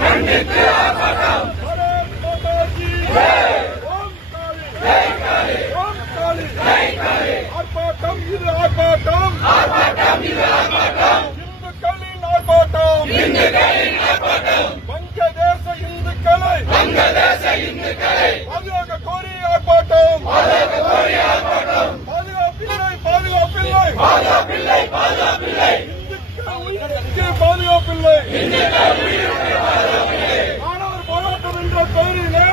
கண்டித்து ஆர்ப்பாட்டம். ஆர்ப்பாட்டம் இது ஆர்ப்பாட்டம். இந்துக்களின் ஆர்ப்பாட்டம். வங்கதேச இந்துக்களை பாதுகாக்க கோரி ஆர்ப்பாட்டம். பாதுகாப்பில்லை. மாணவர் போராட்டம் என்ற பெயரிலே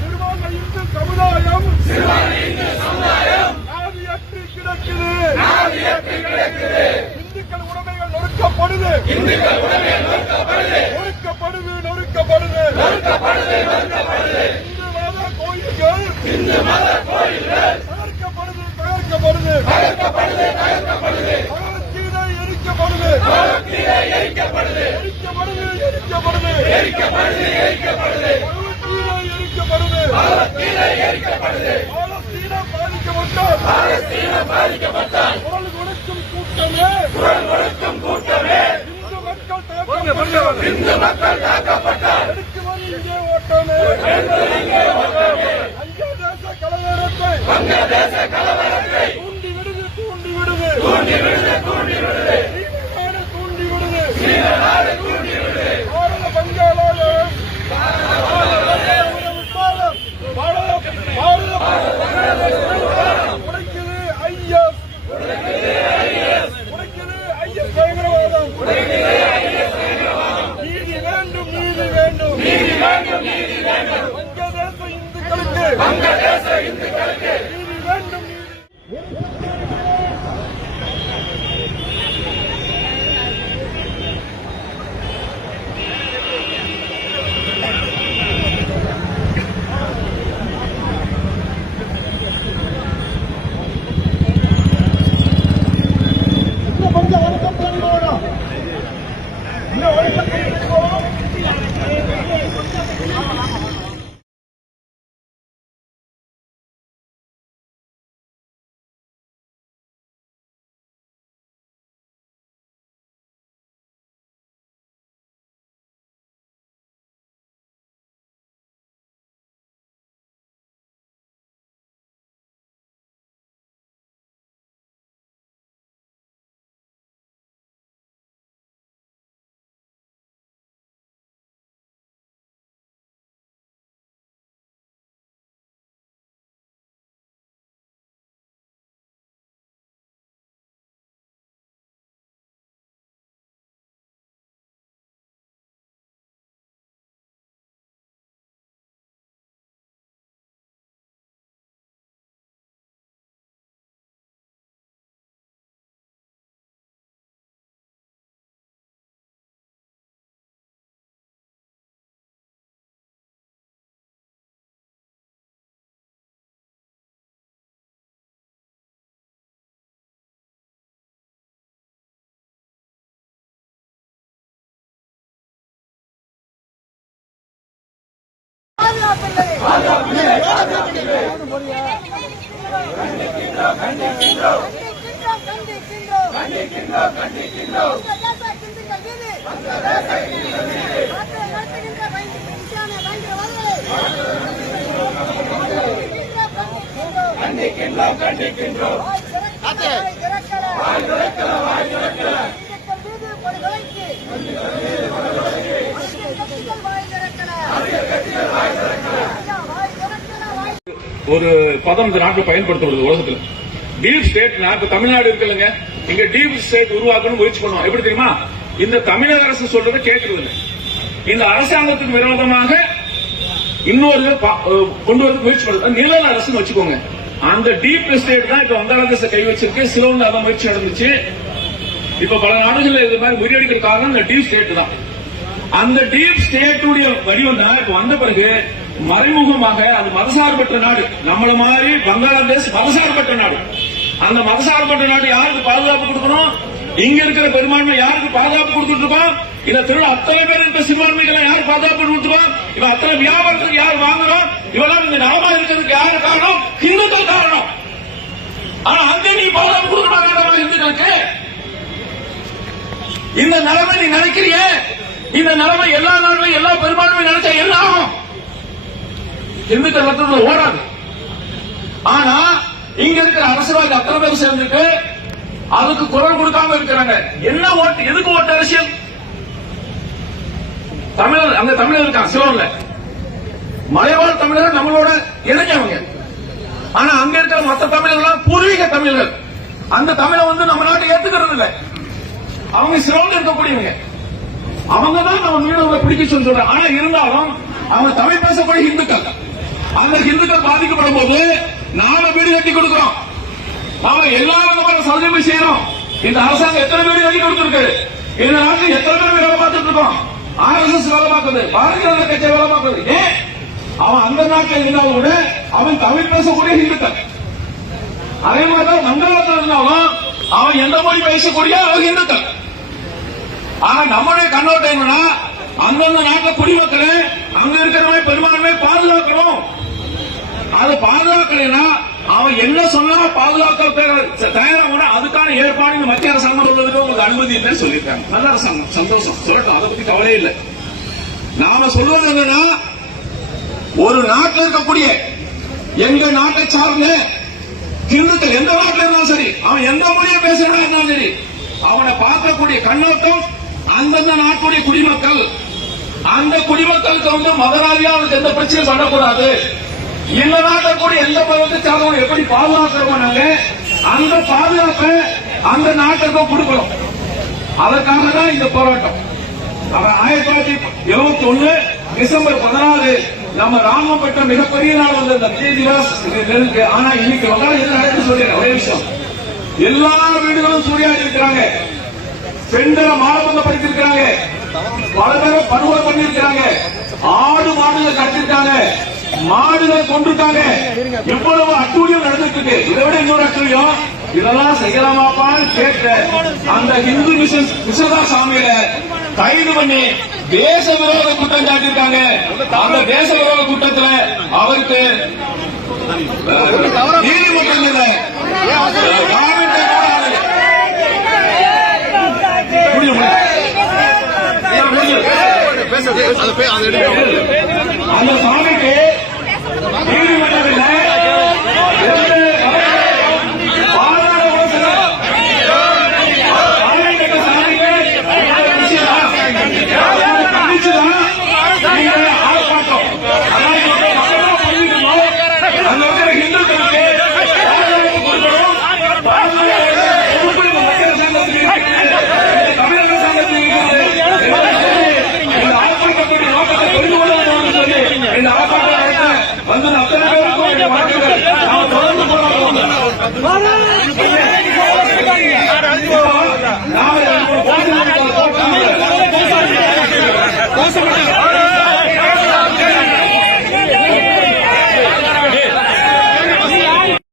சிறுபான்மை இந்து சமுதாயம் நாதியற்று கிடக்குது. இந்துக்கள் உடைமைகள் நொறுக்கப்படுது. இந்து மத கோயில்கள் தகர்க்கப்படுது. பகவத்கீதை எரிக்கப்படுது. பகவத்கீதை எரிக்கப்படுது. பாலஸ்தீனம் பாதிக்கப்பட்டால் குரல் கொடுக்கும் கூட்டமே இந்து மக்கள் தாக்கப்பட்டால் வங்கதேச கலவரத்தை தூண்டி விடுது. சீன தூண்டி விடுது. பயங்கரவாதம். நீதி வேண்டும். வங்கதேச இந்துக்களுக்கு நீதி வேண்டும். ஒரு பதம் இந்த நாட்டில் பயன்படுத்தப்படுது உலகத்தில். டீப் ஸ்டேட் நாட்டு தமிழ்நாடு இருக்குல்லங்க, இங்க டீப் ஸ்டேட் உருவாக்கணும் முயற்சி பண்ணுவோம். எப்படி தெரியுமா? இந்த தமிழக அரசு சொல்றதை கேட்கறது இல்லை. இந்த அரசாங்கத்துக்கு விரோதமாக இன்னொரு கொண்டு வரது முயற்சி பண்ணுறது நிழல் அரசுன்னு வச்சுக்கோங்க. அந்த டீப் ஸ்டேட் தான் இப்ப வங்காளதேச கை வச்சிருக்கு. சிலோன்ல அதான் முயற்சி நடந்துச்சு. இப்ப பல நாடுகள் இது மாதிரி முறியடிக்கிற காரணம் இந்த டீப் ஸ்டேட் தான். அந்த டீப் ஸ்டேட்டுடைய வடிவம் தான் இப்ப வந்த பிறகு மறைமுகமாக அது மதசார்பற்ற நாடு. நம்மள மாதிரி பங்களாதேஷ் மதசார்பற்ற நாடு. அந்த மதசார்பற்ற நாடு யாருக்கு பாதுகாப்பு கொடுக்கணும்? இங்க இருக்கிற பெரும்பான்மை யாருக்கு பாதுகாப்பு கொடுத்துட்டு இருக்கோம்? இந்த திருவிழா அத்தனை பேர் இருக்கிற சிறுபான்மைகளை யாரு பாதுகாப்பு கொடுத்துருக்கோம்? இவ அத்தனை வியாபாரத்துக்கு யார் வாங்குறோம்? இவெல்லாம் இந்த நலமா இருக்கிறதுக்கு யாரு காரணம்? இந்துக்கள் காரணம். ஆனா அங்கே நீ பாதுகாப்பு கொடுக்க வேண்டாமா இந்துக்களுக்கு? இந்த நிலைமை நீ நினைக்கிறிய? இந்த நிலைமை எல்லா நாடுகளும் எல்லா பெரும்பான்மை நினைச்சா என்ன ஆகும்? இந்துக்கள் மற்றவர்கள் ஓடாது. ஆனா இங்க இருக்கிற அரசியல்வாதி அத்தனை பேர் சேர்ந்துட்டு அதுக்கு குரல் கொடுக்காம இருக்கிறாங்க. என்ன ஓட்டு? எதுக்கு ஓட்டு அரசியல்? தமிழர் அங்க தமிழர் இருக்கான் சிலோன்ல, மலைவாழ் தமிழர்கள் நம்மளோட இணைஞ்சவங்க. ஆனா அங்க இருக்கிற மற்ற தமிழர்கள் பூர்வீக தமிழர்கள். அந்த தமிழை நம்ம நாட்டை ஏத்துக்கிறது இல்லை. அவங்க சிலோன்ல இருக்கக்கூடியவங்க. அவங்க தான் நம்ம மீனவர்களை பிடிக்க சொல்றாங்க. ஆனா இருந்தாலும் அவங்க தமிழ் பேசக்கூடிய இந்துக்கள். அந்த இந்துக்கள் பாதிக்கப்படும் போது நாம வீடு கட்டி கொடுக்கிறோம். நாம எல்லா விதமான சலுகை செய்யறோம். இந்த அரசாங்கம் எத்தனை வீடு கட்டி கொடுத்திருக்கு? இந்த நாட்டில் எத்தனை பேர் வேலை பார்த்துட்டு இருக்கோம்? RSS வேலை பார்க்குது, பாரதிய ஜனதா கட்சி வேலை பார்க்குது. ஏன்? அவன் அந்த நாட்டில் இருந்தாலும் கூட அவன் தமிழ் பேசக்கூடிய இந்துக்கள். அதே மாதிரிதான் வங்காளத்தில் இருந்தாலும் அவன் எந்த மொழி பேசக்கூடிய இந்துக்கள். ஆனா நம்முடைய கண்ணோட்டம் என்னன்னா, அந்தந்த நாட்டில் குடிமக்களை அங்க இருக்கிறவங்க பெரும்பான்மை பாதுகாக்கணும். அது பாதுகாக்கலைன்னா அவன் என்ன சொன்னா பாதுகாக்க தயாராக அதுக்கான ஏற்பாடு மத்திய அரசாங்கம் உள்ளதுக்கு உங்களுக்கு அனுமதி இல்லைன்னு சொல்லியிருக்காங்க. நல்ல அரசாங்கம், சந்தோஷம், சொல்லட்டும், அதை பத்தி கவலை இல்லை. நாம சொல்வது என்னன்னா, ஒரு நாட்டில் இருக்கக்கூடிய எங்க நாட்டை சார்ந்த இந்துக்கள் எந்த நாட்டில் இருந்தாலும் சரி, அவன் எந்த மொழியை பேசுறா இருந்தாலும் சரி, அவனை பார்க்கக்கூடிய கண்ணோட்டம் அந்தந்த நாட்டுடைய குடிமக்கள். அந்த குடிமக்களுக்கு மதராதியா அவனுக்கு எந்த பிரச்சனையும் பண்ணக்கூடாது. இந்த நாட்டில் கூட எந்த பதத்தை சார்ந்தவங்க எப்படி பாதுகாக்கிறோம், அந்த பாதுகாப்பை அந்த நாட்டுக்கு கொடுக்கணும். அதற்காக தான் இந்த போராட்டம். 1971 டிசம்பர் 16 நம்ம ராமம் பெற்ற மிகப்பெரிய நாள் வந்து இந்த விஜய் திவாஸ் இருக்கு. ஆனா இன்னைக்கு எது நடக்குன்னு சொல்லிடுறேன். ஒரே விஷயம், எல்லா வீடுகளும் சூறையாடி இருக்கிறாங்க, பெண்களை மானபங்கப்படுத்திருக்கிறாங்க, பல பேரை படுகொலை பண்ணிருக்கிறாங்க, ஆடு மாடுகளை கட்டிருக்காங்க, மாடுகளை கொண்டிருக்காங்க. எவ்வளவு அட்டூழியம் நடந்துட்டு இருக்கு. இதை விட இன்னொரு அட்டூழியம், இதெல்லாம் செய்யலாமாப்பான்னு கேட்ட அந்த இந்து மிஸ்ரதா சாமியில கைது பண்ணி தேச விரோத குற்றம் சாட்டியிருக்காங்க. அந்த தேச விரோத குற்றத்துல அவருக்கு நீதிமன்றம் இல்லை, அந்த சாமிக்கு நீதிமன்றத்தில் வந்து அத்தனை பேருக்கும் தொடர்ந்து போராடுவோம்.